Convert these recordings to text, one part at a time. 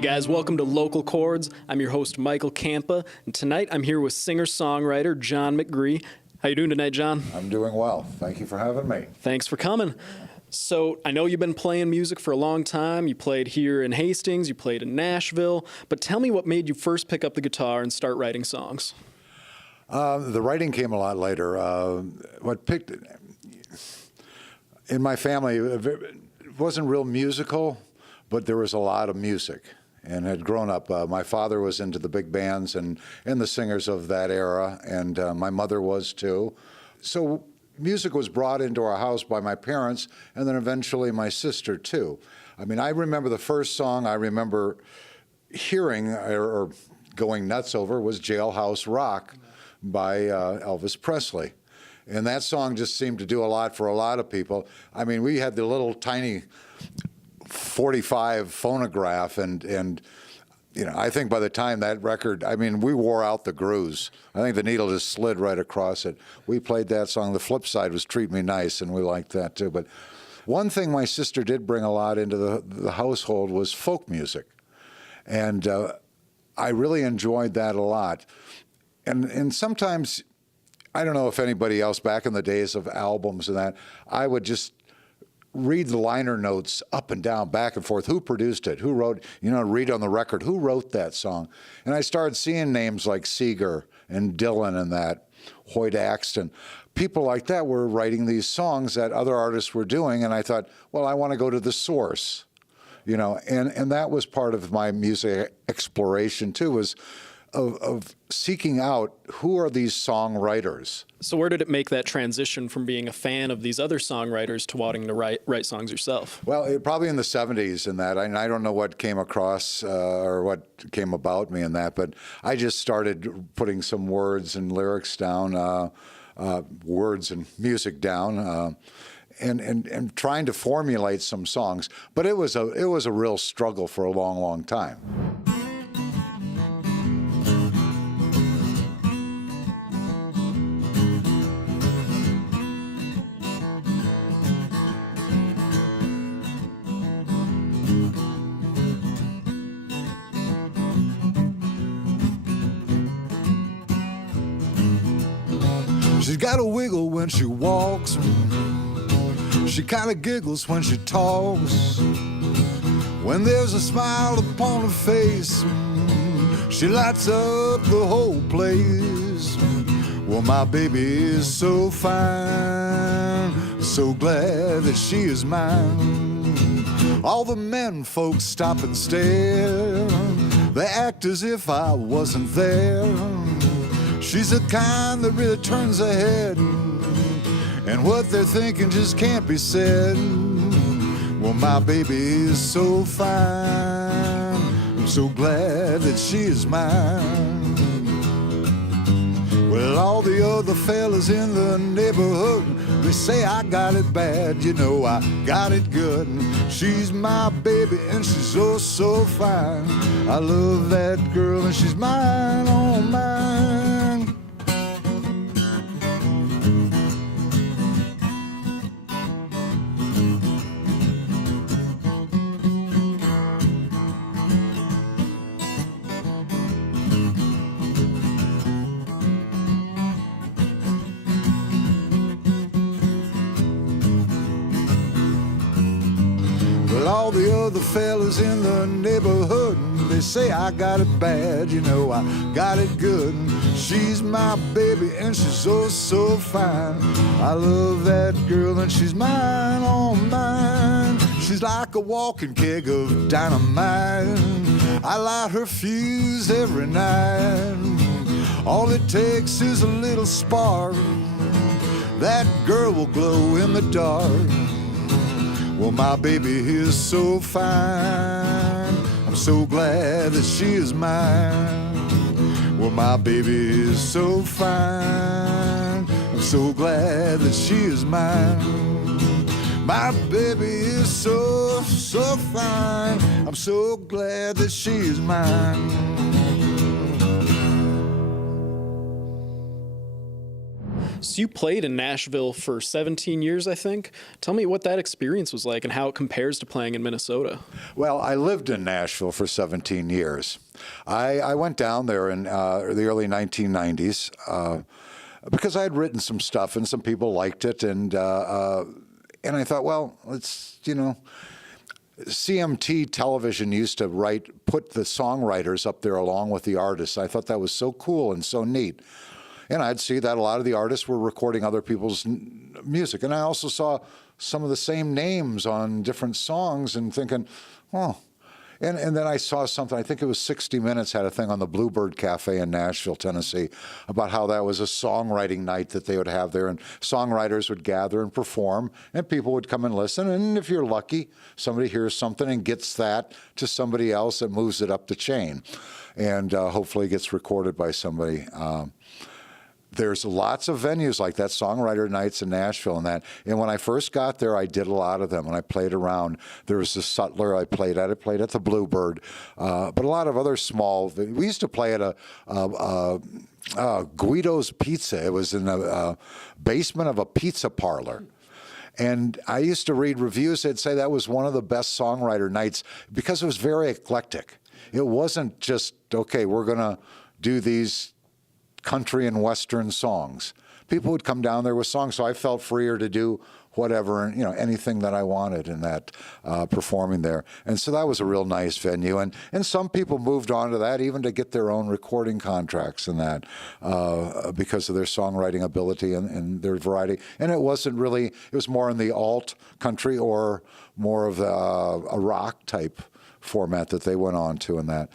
Hey guys, welcome to Local Chords. I'm your host, Michael Kampa, and tonight I'm here with singer-songwriter John McGree. How you doing tonight, John? I'm doing well. Thank you for having me. Thanks for coming. So, I know you've been playing music for a long time. You played here in Hastings, you played in Nashville, but tell me what made you first pick up the guitar and start writing songs? The writing came a lot later. In my family, it wasn't real musical, but there was a lot of music and had grown up. My father was into the big bands and the singers of that era, and my mother was too. So music was brought into our house by my parents and then eventually my sister too. I mean, I remember the first song I remember hearing or going nuts over was Jailhouse Rock by Elvis Presley. And that song just seemed to do a lot for a lot of people. I mean, we had the little tiny 45 phonograph and you know, I think by the time that record, I mean, we wore out the grooves. I think the needle just slid right across it. We played that song. The flip side was Treat Me Nice, and we liked that too. But one thing my sister did bring a lot into the household was folk music. And I really enjoyed that a lot. And sometimes, I don't know if anybody else back in the days of albums and that, I would just read the liner notes up and down, back and forth. Who produced it? Who wrote, you know, read on the record, who wrote that song? And I started seeing names like Seeger and Dylan and that, Hoyt Axton. People like that were writing these songs that other artists were doing, and I thought, well, I want to go to the source, you know, and that was part of my music exploration too, was of seeking out who are these songwriters. So where did it make that transition from being a fan of these other songwriters to wanting to write songs yourself? Well, probably in the 70s and that. I don't know what came across or what came about me in that, but I just started putting some words and lyrics down, words and music down, and trying to formulate some songs. But it was a real struggle for a long, long time. She's got a wiggle when she walks. She kind of giggles when she talks. When there's a smile upon her face, she lights up the whole place. Well, my baby is so fine, so glad that she is mine. All the men folks stop and stare. They act as if I wasn't there. She's the kind that really turns her head, and what they're thinking just can't be said. Well, my baby is so fine, I'm so glad that she is mine. Well, all the other fellas in the neighborhood, they say I got it bad, you know I got it good. She's my baby and she's oh so fine. I love that girl and she's mine, oh mine. All the other fellas in the neighborhood, they say I got it bad, you know I got it good. She's my baby and she's oh so fine. I love that girl and she's mine, oh mine. She's like a walking keg of dynamite. I light her fuse every night. All it takes is a little spark. That girl will glow in the dark. Well, my baby is so fine. I'm so glad that she is mine. Well, my baby is so fine. I'm so glad that she is mine. My baby is so, so fine. I'm so glad that she is mine. So you played in Nashville for 17 years, I think. Tell me what that experience was like and how it compares to playing in Minnesota. Well, I lived in Nashville for 17 years. I went down there in the early 1990s because I had written some stuff and some people liked it, and I thought, well, CMT television used to put the songwriters up there along with the artists. I thought that was so cool and so neat. And I'd see that a lot of the artists were recording other people's music. And I also saw some of the same names on different songs and thinking, oh. And then I saw something, I think it was 60 Minutes had a thing on the Bluebird Cafe in Nashville, Tennessee, about how that was a songwriting night that they would have there, and songwriters would gather and perform, and people would come and listen, and if you're lucky, somebody hears something and gets that to somebody else that moves it up the chain, and hopefully gets recorded by somebody. There's lots of venues like that, songwriter nights in Nashville and that. And when I first got there, I did a lot of them. When I played around, there was the Sutler I played at. I played at the Bluebird, but a lot of other small. We used to play at Guido's Pizza. It was in the basement of a pizza parlor. And I used to read reviews that say that was one of the best songwriter nights because it was very eclectic. It wasn't just, okay, we're going to do these country and western songs. People would come down there with songs, so I felt freer to do whatever, anything that I wanted in that performing there. And so that was a real nice venue. And some people moved on to that even to get their own recording contracts and that because of their songwriting ability and their variety. And it wasn't really, it was more in the alt country or more of a rock type format that they went on to in that.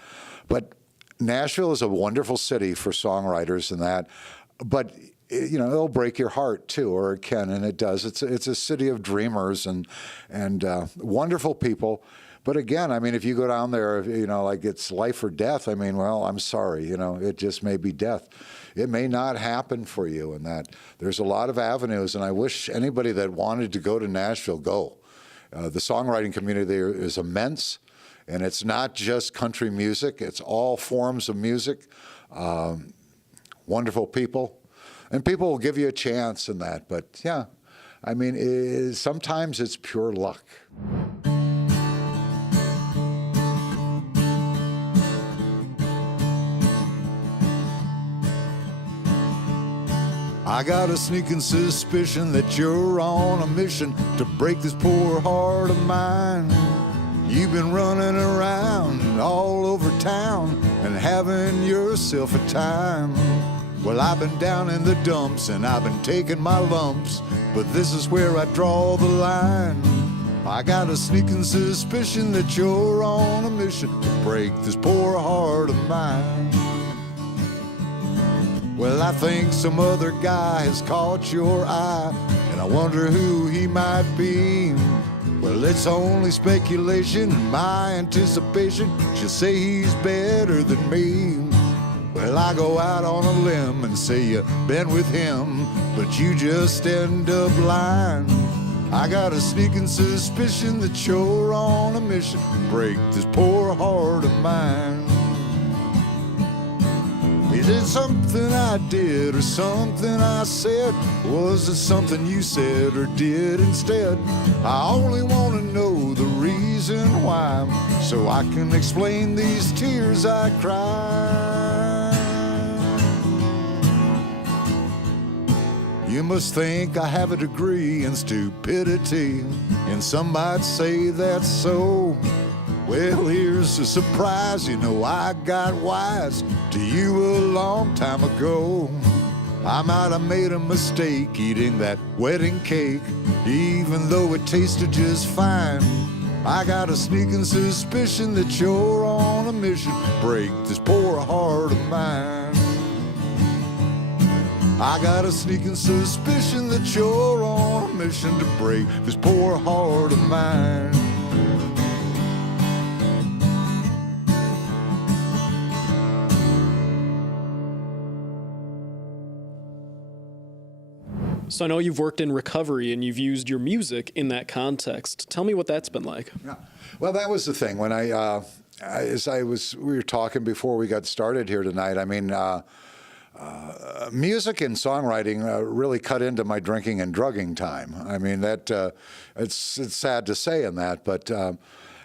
But Nashville is a wonderful city for songwriters and that, but it'll break your heart too, or it can, and it does. It's a city of dreamers and wonderful people. But again, I mean, if you go down there, like it's life or death. I mean, well, I'm sorry, it just may be death. It may not happen for you, and that there's a lot of avenues. And I wish anybody that wanted to go to Nashville go. The songwriting community there is immense. And it's not just country music, it's all forms of music, wonderful people. And people will give you a chance in that. But yeah, I mean, sometimes it's pure luck. I got a sneaking suspicion that you're on a mission to break this poor heart of mine. You've been running around all over town and having yourself a time. Well, I've been down in the dumps and I've been taking my lumps, but this is where I draw the line. I got a sneaking suspicion that you're on a mission to break this poor heart of mine. Well, I think some other guy has caught your eye, and I wonder who he might be. Well, it's only speculation and my anticipation. She'll say he's better than me. Well, I go out on a limb and say you've been with him, but you just end up lying. I got a sneaking suspicion that you're on a mission to break this poor heart of mine. Is it something I did or something I said? Was it something you said or did instead? I only want to know the reason why, so I can explain these tears I cry. You must think I have a degree in stupidity, and some might say that's so. Well, here's a surprise, I got wise to you a long time ago. I might have made a mistake eating that wedding cake, even though it tasted just fine. I got a sneaking suspicion that you're on a mission to break this poor heart of mine. I got a sneaking suspicion that you're on a mission to break this poor heart of mine. So I know you've worked in recovery and you've used your music in that context. Tell me what that's been like. Yeah. Well, that was the thing. When we were talking before we got started here tonight, I mean, music and songwriting really cut into my drinking and drugging time. I mean, that it's sad to say in that, but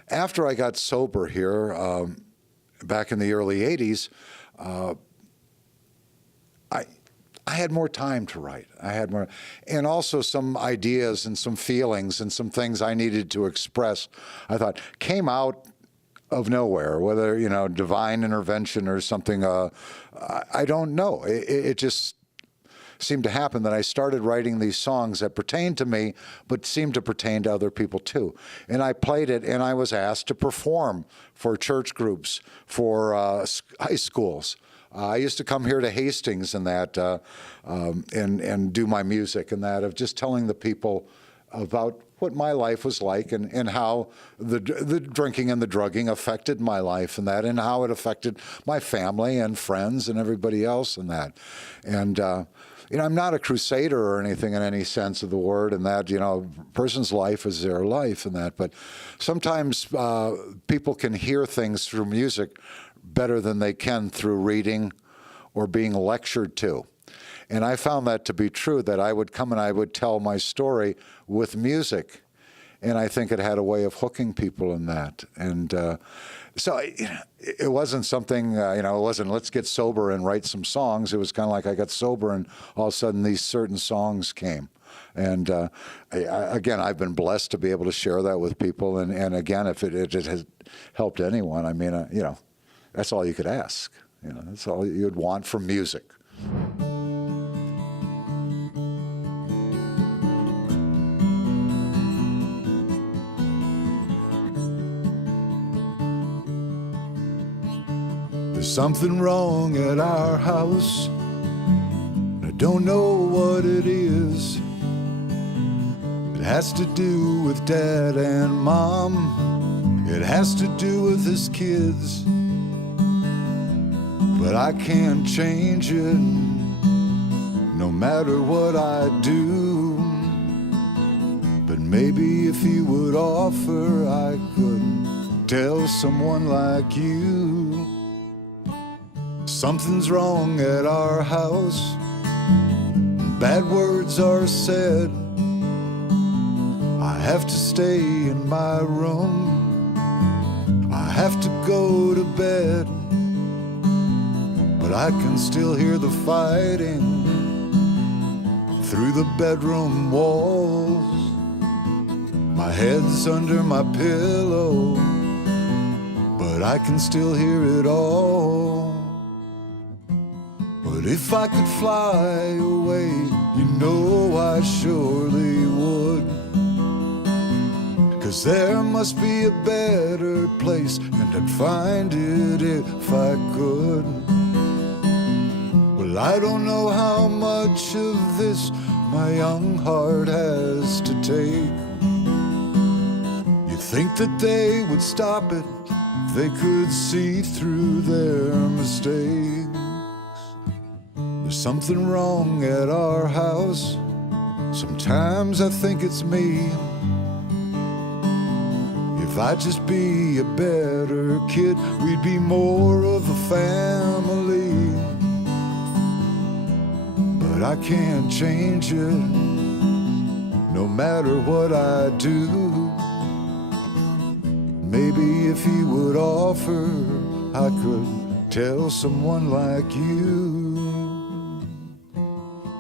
after I got sober here back in the early 80s, I had more time to write. I had more, and also some ideas and some feelings and some things I needed to express, I thought, came out of nowhere, whether, you know, divine intervention or something. I don't know. It just seemed to happen that I started writing these songs that pertained to me, but seemed to pertain to other people too. And I played it, and I was asked to perform for church groups, for high schools. I used to come here to Hastings and that, and do my music and that, of just telling the people about what my life was like and how the drinking and the drugging affected my life and that, and how it affected my family and friends and everybody else and that. And, you know, I'm not a crusader or anything in any sense of the word and that, you know, a person's life is their life and that, but sometimes people can hear things through music better than they can through reading or being lectured to. And I found that to be true, that I would come and I would tell my story with music. And I think it had a way of hooking people in that. And so it wasn't something, you know, it wasn't let's get sober and write some songs. It was kind of like I got sober and all of a sudden these certain songs came. And again, I've been blessed to be able to share that with people. And again, if it has helped anyone, I mean, you know, that's all you could ask. You know, that's all you'd want from music. There's something wrong at our house. I don't know what it is. It has to do with Dad and Mom. It has to do with his kids. But I can't change it, no matter what I do. But maybe if you would offer, I could tell someone like you. Something's wrong at our house. Bad words are said. I have to stay in my room. I have to go to bed. But I can still hear the fighting through the bedroom walls. My head's under my pillow, but I can still hear it all. But if I could fly away, you know I surely would. 'Cause there must be a better place, and I'd find it if I could. Well, I don't know how much of this my young heart has to take. You think that they would stop it if they could see through their mistakes. There's something wrong at our house. Sometimes I think it's me. If I'd just be a better kid, we'd be more of a family. But I can't change it, no matter what I do. Maybe if you would offer, I could tell someone like you.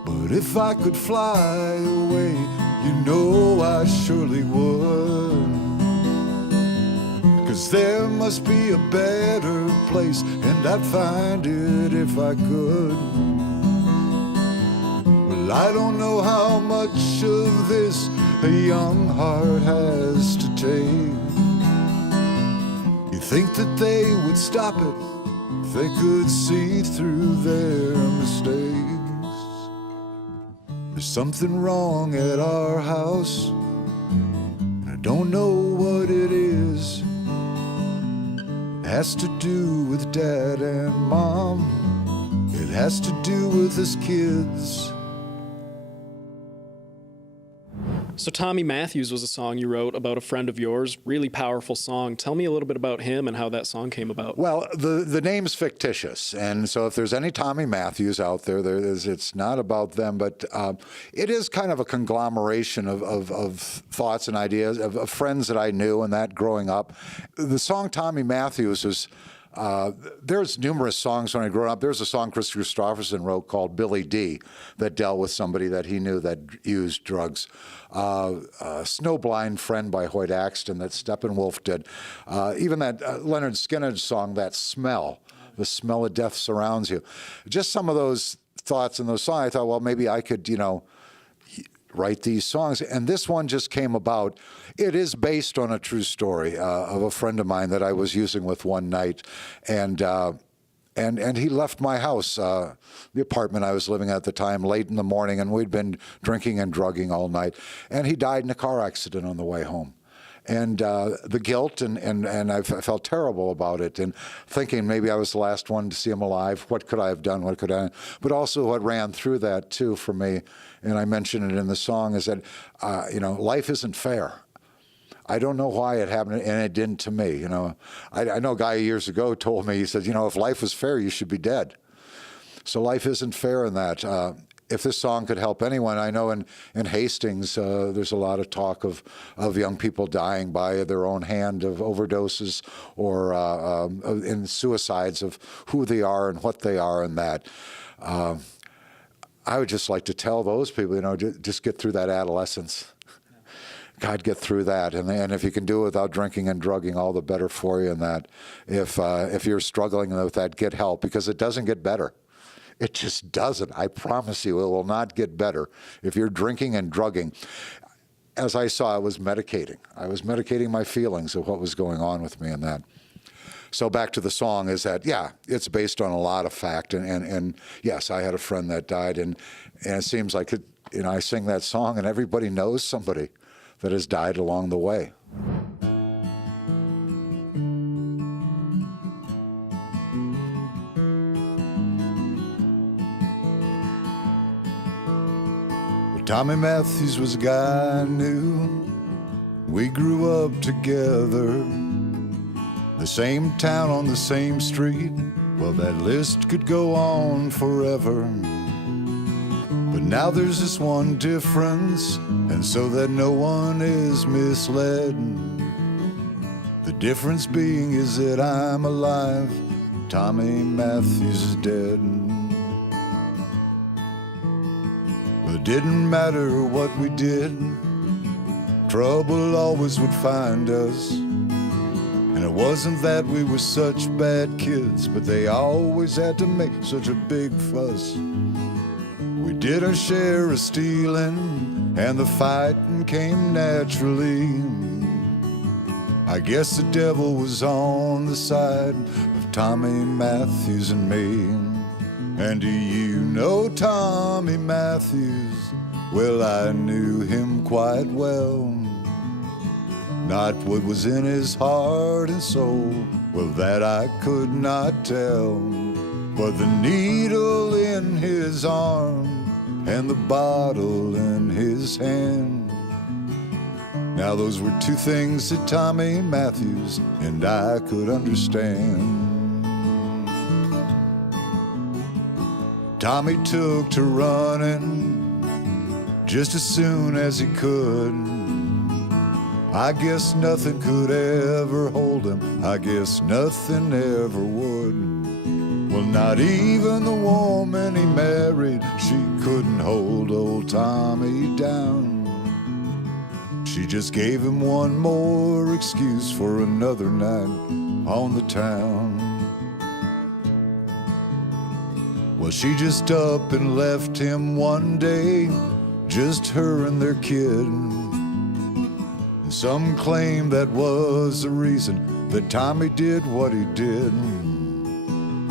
But if I could fly away, you know I surely would. 'Cause there must be a better place, and I'd find it if I could. Well, I don't know how much of this a young heart has to take. You think that they would stop it if they could see through their mistakes. There's something wrong at our house, and I don't know what it is. It has to do with Dad and Mom. It has to do with his kids. So Tommy Matthews was a song you wrote about a friend of yours, really powerful song. Tell me a little bit about him and how that song came about. Well, the name's fictitious, and so if there's any Tommy Matthews out there, it's not about them, but it is kind of a conglomeration of thoughts and ideas of friends that I knew and that growing up. The song Tommy Matthews is. There's numerous songs when I grew up. There's a song Chris Christopherson wrote called Billy D that dealt with somebody that he knew that used drugs. Snowblind Friend by Hoyt Axton that Steppenwolf did. Even that Leonard Skinner song, That Smell, the smell of death surrounds you. Just some of those thoughts in those songs, I thought, well, maybe I could, write these songs. And this one just came about. It is based on a true story of a friend of mine that I was using with one night. And he left my house, the apartment I was living at the time, late in the morning, and we'd been drinking and drugging all night. And he died in a car accident on the way home. And the guilt, and I felt terrible about it, and thinking maybe I was the last one to see him alive. What could I have done? What could I? But also what ran through that, too, for me, and I mentioned it in the song, is that, life isn't fair. I don't know why it happened, and it didn't to me. I know a guy years ago told me, he said, if life was fair, you should be dead. So life isn't fair in that. If this song could help anyone, I know in Hastings there's a lot of talk of young people dying by their own hand of overdoses or in suicides of who they are and what they are and that. I would just like to tell those people, just get through that adolescence. God, get through that, and if you can do it without drinking and drugging, all the better for you. And that, if you're struggling with that, get help, because it doesn't get better. It just doesn't. I promise you, it will not get better if you're drinking and drugging. As I saw, I was medicating. I was medicating my feelings of what was going on with me and that. So back to the song is that, yeah, it's based on a lot of fact. And yes, I had a friend that died, and it seems like it, I sing that song and everybody knows somebody that has died along the way. Tommy Matthews was a guy I knew. We grew up together. The same town on the same street. Well, that list could go on forever. But now there's this one difference, and so that no one is misled. The difference being is that I'm alive, Tommy Matthews is dead. It didn't matter what we did, trouble always would find us. And it wasn't that we were such bad kids, but they always had to make such a big fuss. We did our share of stealing, and the fighting came naturally. I guess the devil was on the side of Tommy Matthews and me. And do you know Tommy Matthews? Well, I knew him quite well. Not what was in his heart and soul, well, that I could not tell. But the needle in his arm and the bottle in his hand. Now those were two things that Tommy Matthews and I could understand. Tommy took to running just as soon as he could. I guess nothing could ever hold him. I guess nothing ever would. Well, not even the woman he married, she couldn't hold old Tommy down. She just gave him one more excuse for another night on the town. Well, she just up and left him one day, just her and their kid. And some claim that was the reason that Tommy did what he did.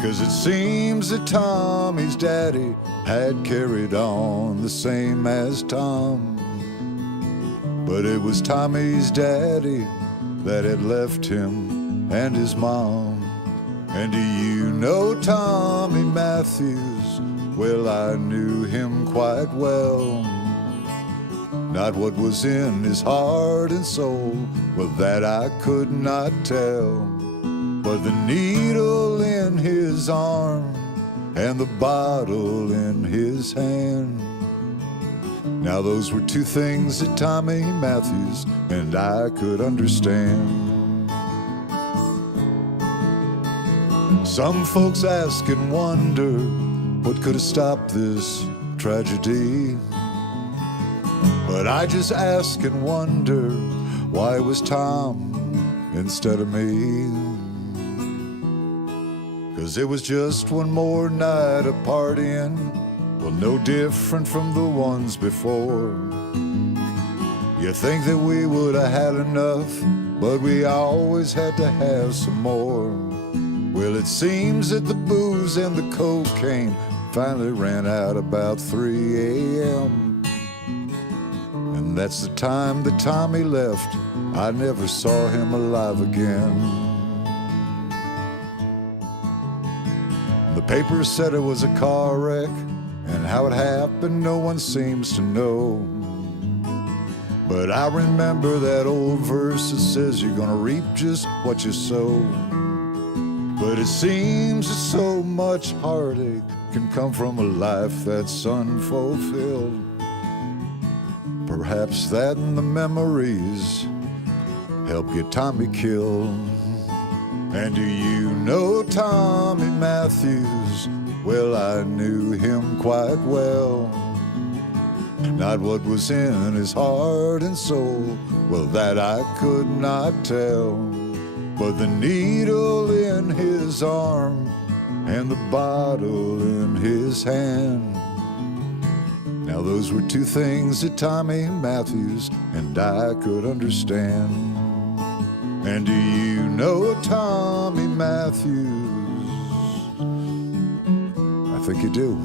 'Cause it seems that Tommy's daddy had carried on the same as Tom. But it was Tommy's daddy that had left him and his mom. And do you know Tommy Matthews? Well, I knew him quite well. not what was in his heart and soul. Well, that I could not tell, but the needle in his arm and the bottle in his hand. Now those were two things that Tommy Matthews and I could understand. Some folks ask and wonder what could have stopped this tragedy. But I just ask and wonder, why it was Tom instead of me? 'Cause it was just one more night of partying, well, no different from the ones before. You think that we would have had enough, but we always had to have some more. Well, it seems that the booze and the cocaine finally ran out about 3 a.m. And that's the time that Tommy left. I never saw him alive again. The papers said it was a car wreck, and how it happened no one seems to know. But I remember that old verse that says you're gonna reap just what you sow. But it seems that so much heartache can come from a life that's unfulfilled. Perhaps that and the memories help get Tommy killed. And do you know Tommy Matthews? Well, I knew him quite well. Not what was in his heart and soul, well, that I could not tell. But the needle in his arm and the bottle in his hand. Now those were two things that Tommy Matthews and I could understand. And do you know Tommy Matthews? I think you do.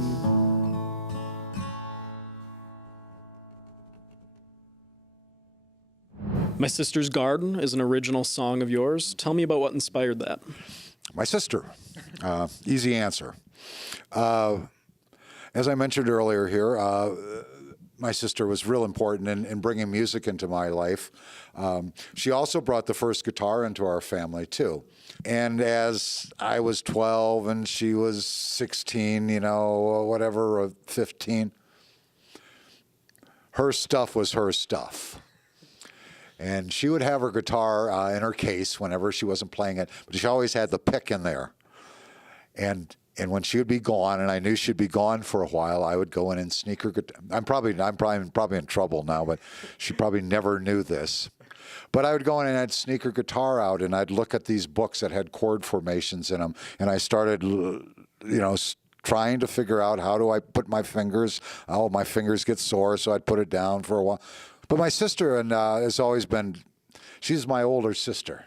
My Sister's Garden is an original song of yours. Tell me about what inspired that. My sister. Easy answer. As I mentioned earlier here, my sister was real important in bringing music into my life. She also brought the first guitar into our family, too. And as I was 12 and she was 16, you know, whatever, or 15, her stuff was her stuff. And she would have her guitar in her case whenever she wasn't playing it, but she always had the pick in there. And when she would be gone, and I knew she'd be gone for a while, I would go in and sneak her guitar. I'm probably in trouble now, but she probably never knew this. But I would go in and I'd sneak her guitar out, and I'd look at these books that had chord formations in them, and I started, trying to figure out, how do I put my fingers? Oh, my fingers get sore, so I'd put it down for a while. But my sister has always been, she's my older sister.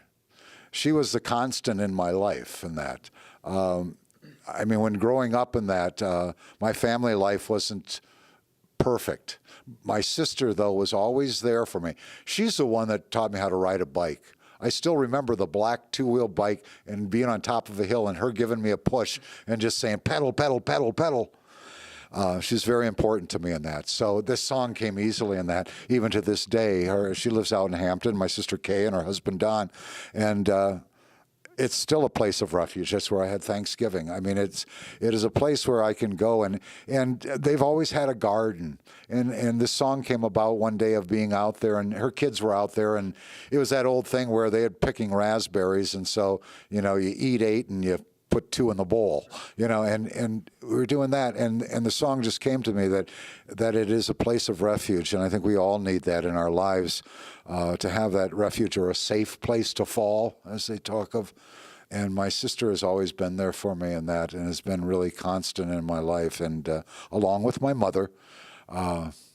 She was the constant in my life in that. I mean, when growing up in that, my family life wasn't perfect. My sister, though, was always there for me. She's the one that taught me how to ride a bike. I still remember the black two-wheel bike and being on top of a hill and her giving me a push and just saying, pedal, pedal, pedal, pedal. She's very important to me in that. So this song came easily in that, even to this day. She lives out in Hampton, my sister Kay and her husband Don. And it's still a place of refuge. That's where I had Thanksgiving. I mean, it is a place where I can go, and they've always had a garden. And this song came about one day of being out there, and her kids were out there, and it was that old thing where they had picking raspberries, and so, you eat 8 and you put 2 in the bowl, and we were doing that, and the song just came to me that it is a place of refuge, and I think we all need that in our lives, to have that refuge or a safe place to fall, as they talk of. And my sister has always been there for me in that, and has been really constant in my life, and along with my mother.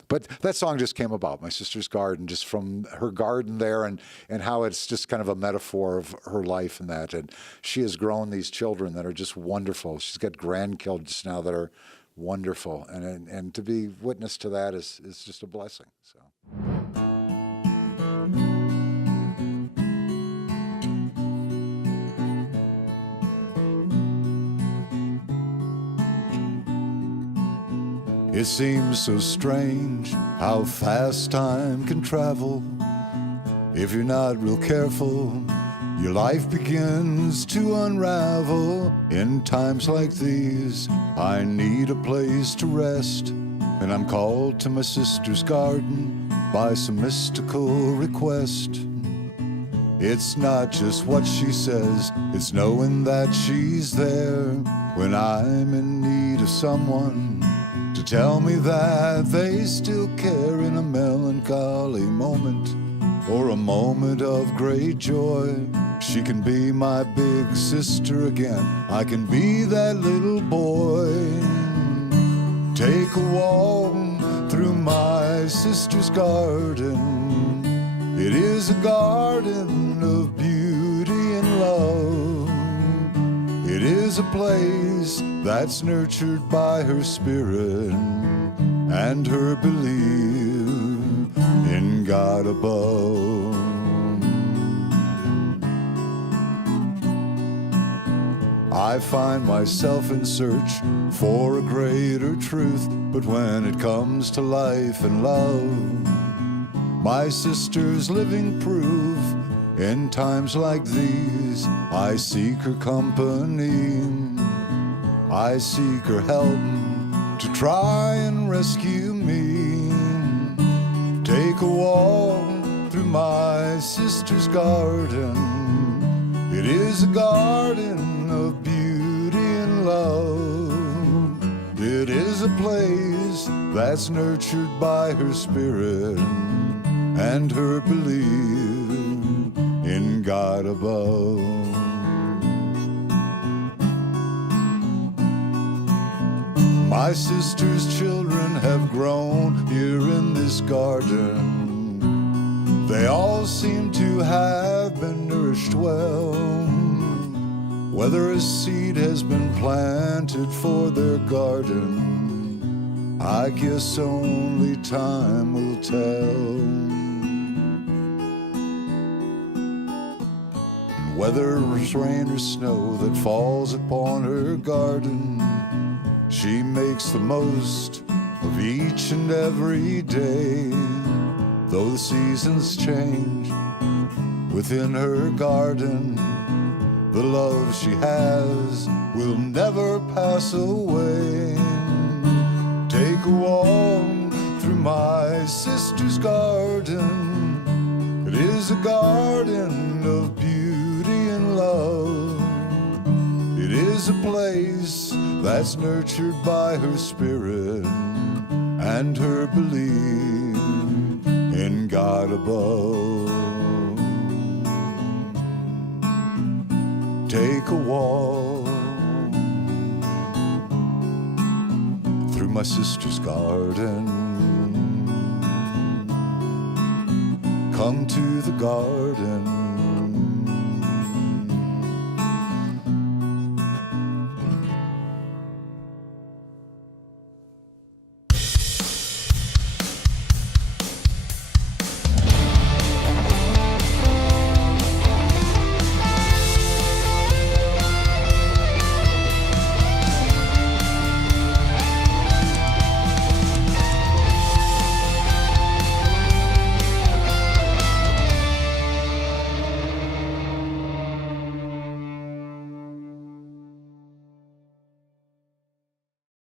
But that song just came about, My Sister's Garden, just from her garden there, and how it's just kind of a metaphor of her life and that. And she has grown these children that are just wonderful. She's got grandkids now that are wonderful. And to be witness to that is just a blessing. So. It seems so strange how fast time can travel. If you're not real careful, your life begins to unravel. In times like these, I need a place to rest, and I'm called to my sister's garden by some mystical request. It's not just what she says, it's knowing that she's there when I'm in need of someone to tell me that they still care in a melancholy moment or a moment of great joy. She can be my big sister again, I can be that little boy. Take a walk through my sister's garden. It is a garden of beauty and love. It is a place that's nurtured by her spirit and her belief in God above. I find myself in search for a greater truth, but when it comes to life and love, my sister's living proof. In times like these, I seek her company. I seek her help to try and rescue me. Take a walk through my sister's garden. It is a garden of beauty and love. It is a place that's nurtured by her spirit and her belief in God above. My sister's children have grown here in this garden. They all seem to have been nourished well. Whether a seed has been planted for their garden, I guess only time will tell. Whether it's rain or snow that falls upon her garden, she makes the most of each and every day. Though the seasons change within her garden, the love she has will never pass away. Take a walk through my sister's garden. It is a garden of beauty and love. It is a place that's nurtured by her spirit and her belief in God above. Take a walk through my sister's garden. Come to the garden.